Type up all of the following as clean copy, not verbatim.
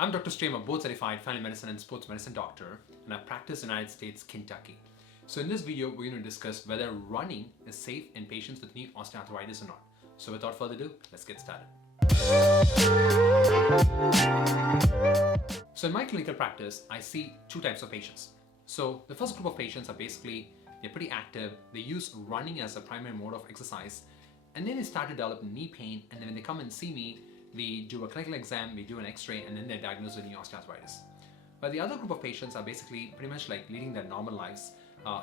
I'm Dr. Stray, I'm a board certified family medicine and sports medicine doctor, and I practice in the United States, Kentucky. So in this video, we're going to discuss whether running is safe in patients with knee osteoarthritis or not. So without further ado, let's get started. So in my clinical practice, I see two types of patients. So the first group of patients are basically, they're pretty active, they use running as a primary mode of exercise, and then they start to develop knee pain, and then when they come and see me, we do a clinical exam, we do an x-ray, and then they're diagnosed with knee osteoarthritis. But the other group of patients are basically pretty much like leading their normal lives.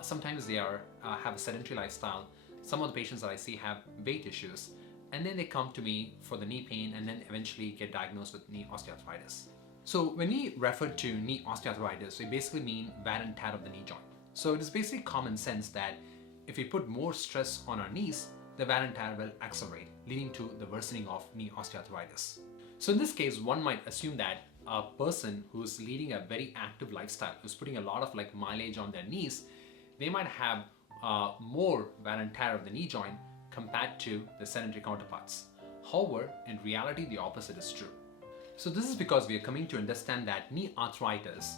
Sometimes they have a sedentary lifestyle. Some of the patients that I see have weight issues, and then they come to me for the knee pain and then eventually get diagnosed with knee osteoarthritis. So when we refer to knee osteoarthritis, we basically mean wear and tear of the knee joint. So it is basically common sense that if we put more stress on our knees, the wear and tear will accelerate, leading to the worsening of knee osteoarthritis. So in this case, one might assume that a person who's leading a very active lifestyle, who's putting a lot of mileage on their knees, they might have more wear and tear of the knee joint compared to the sedentary counterparts. However, in reality, the opposite is true. So this is because we are coming to understand that knee arthritis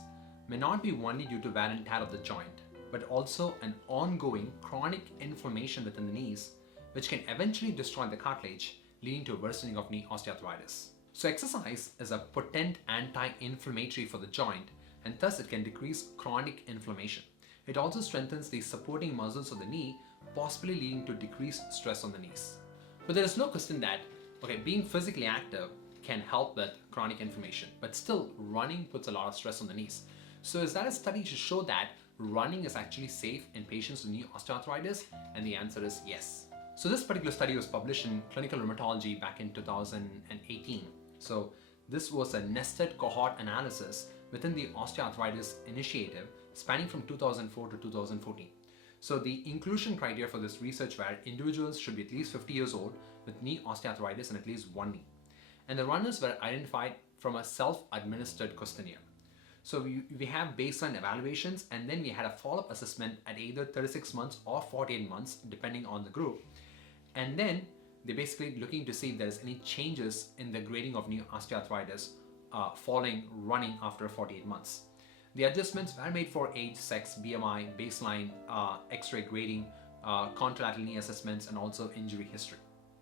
may not be only due to wear and tear of the joint, but also an ongoing chronic inflammation within the knees, which can eventually destroy the cartilage, leading to a worsening of knee osteoarthritis. So exercise is a potent anti-inflammatory for the joint, and thus it can decrease chronic inflammation. It also strengthens the supporting muscles of the knee, possibly leading to decreased stress on the knees. But there is no question that, being physically active can help with chronic inflammation, but still running puts a lot of stress on the knees. So is that a study to show that running is actually safe in patients with knee osteoarthritis? And the answer is yes. So this particular study was published in Clinical Rheumatology back in 2018. So this was a nested cohort analysis within the Osteoarthritis Initiative spanning from 2004 to 2014. So the inclusion criteria for this research were individuals should be at least 50 years old with knee osteoarthritis and at least one knee. And the runners were identified from a self-administered questionnaire. So we have baseline evaluations, and then we had a follow-up assessment at either 36 months or 48 months, depending on the group. And then they're basically looking to see if there's any changes in the grading of knee osteoarthritis following running after 48 months. The adjustments were made for age, sex, BMI, baseline, X-ray grading, contralateral knee assessments, and also injury history.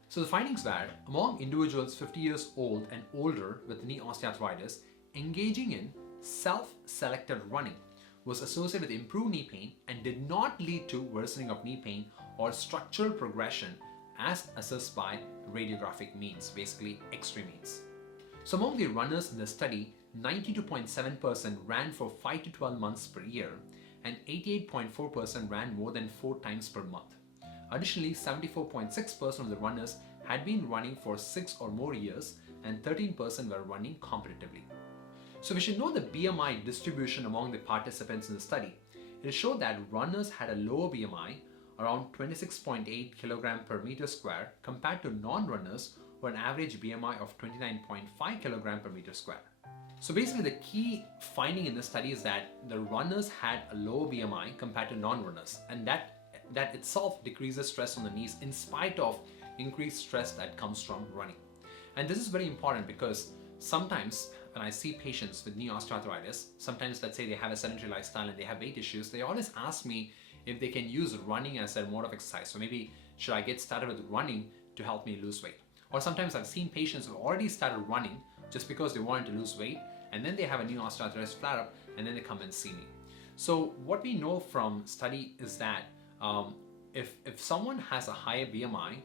So the findings were, among individuals 50 years old and older with knee osteoarthritis, engaging in self-selected running was associated with improved knee pain and did not lead to worsening of knee pain or structural progression as assessed by radiographic means, basically X-ray means. So among the runners in the study, 92.7% ran for 5 to 12 months per year and 88.4% ran more than 4 times per month. Additionally, 74.6% of the runners had been running for 6 or more years and 13% were running competitively. So we should know the BMI distribution among the participants in the study. It showed that runners had a lower BMI, around 26.8 kilogram per meter square, compared to non-runners who had an average BMI of 29.5 kilogram per meter square. So basically the key finding in this study is that the runners had a lower BMI compared to non-runners, and that itself decreases stress on the knees in spite of increased stress that comes from running. And this is very important because sometimes when I see patients with knee osteoarthritis, sometimes let's say they have a sedentary lifestyle and they have weight issues, they always ask me if they can use running as their mode of exercise. So maybe should I get started with running to help me lose weight? Or sometimes I've seen patients who have already started running just because they wanted to lose weight, and then they have a knee osteoarthritis flare-up, and then they come and see me. So what we know from study is that if someone has a higher BMI,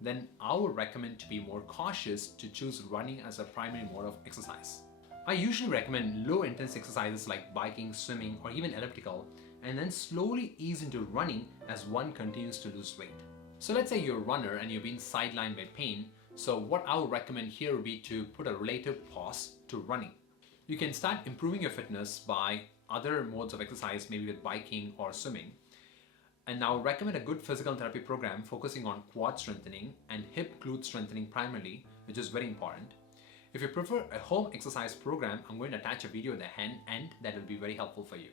then I would recommend to be more cautious to choose running as a primary mode of exercise. I usually recommend low intense exercises like biking, swimming, or even elliptical, and then slowly ease into running as one continues to lose weight. So let's say you're a runner and you've been sidelined by pain. So what I would recommend here would be to put a relative pause to running. You can start improving your fitness by other modes of exercise, maybe with biking or swimming. And I would recommend a good physical therapy program focusing on quad strengthening and hip glute strengthening primarily, which is very important. If you prefer a home exercise program, I'm going to attach a video at the end that will be very helpful for you.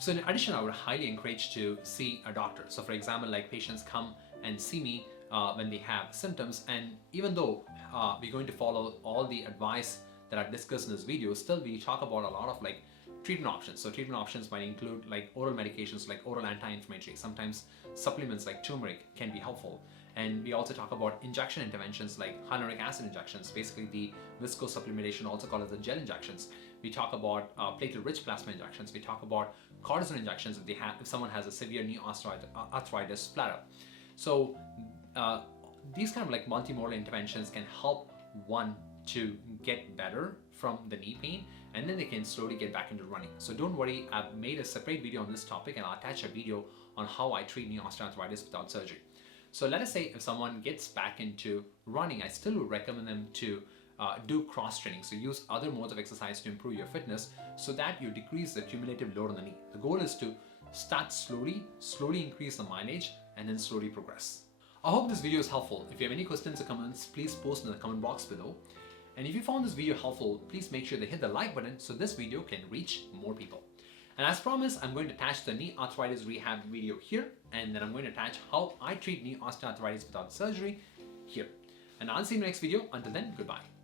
So in addition, I would highly encourage to see a doctor. So for example, patients come and see me when they have symptoms, and even though we're going to follow all the advice that are discussed in this video, still we talk about a lot of like treatment options. So treatment options might include like oral medications like oral anti-inflammatory. Sometimes supplements like turmeric can be helpful. And we also talk about injection interventions like hyaluronic acid injections, basically the viscose supplementation, also called as the gel injections. We talk about platelet-rich plasma injections. We talk about cortisone injections if someone has a severe knee osteoarthritis flare-up. So these kind of like multimodal interventions can help one to get better from the knee pain, and then they can slowly get back into running. So don't worry, I've made a separate video on this topic, and I'll attach a video on how I treat knee osteoarthritis without surgery. So let us say if someone gets back into running, I still would recommend them to do cross training. So use other modes of exercise to improve your fitness so that you decrease the cumulative load on the knee. The goal is to start slowly increase the mileage, and then slowly progress. I hope this video is helpful. If you have any questions or comments, please post in the comment box below. And if you found this video helpful, please make sure to hit the like button so this video can reach more people. And as promised, I'm going to attach the knee arthritis rehab video here, and then I'm going to attach how I treat knee osteoarthritis without surgery here. And I'll see you in the next video. Until then, goodbye.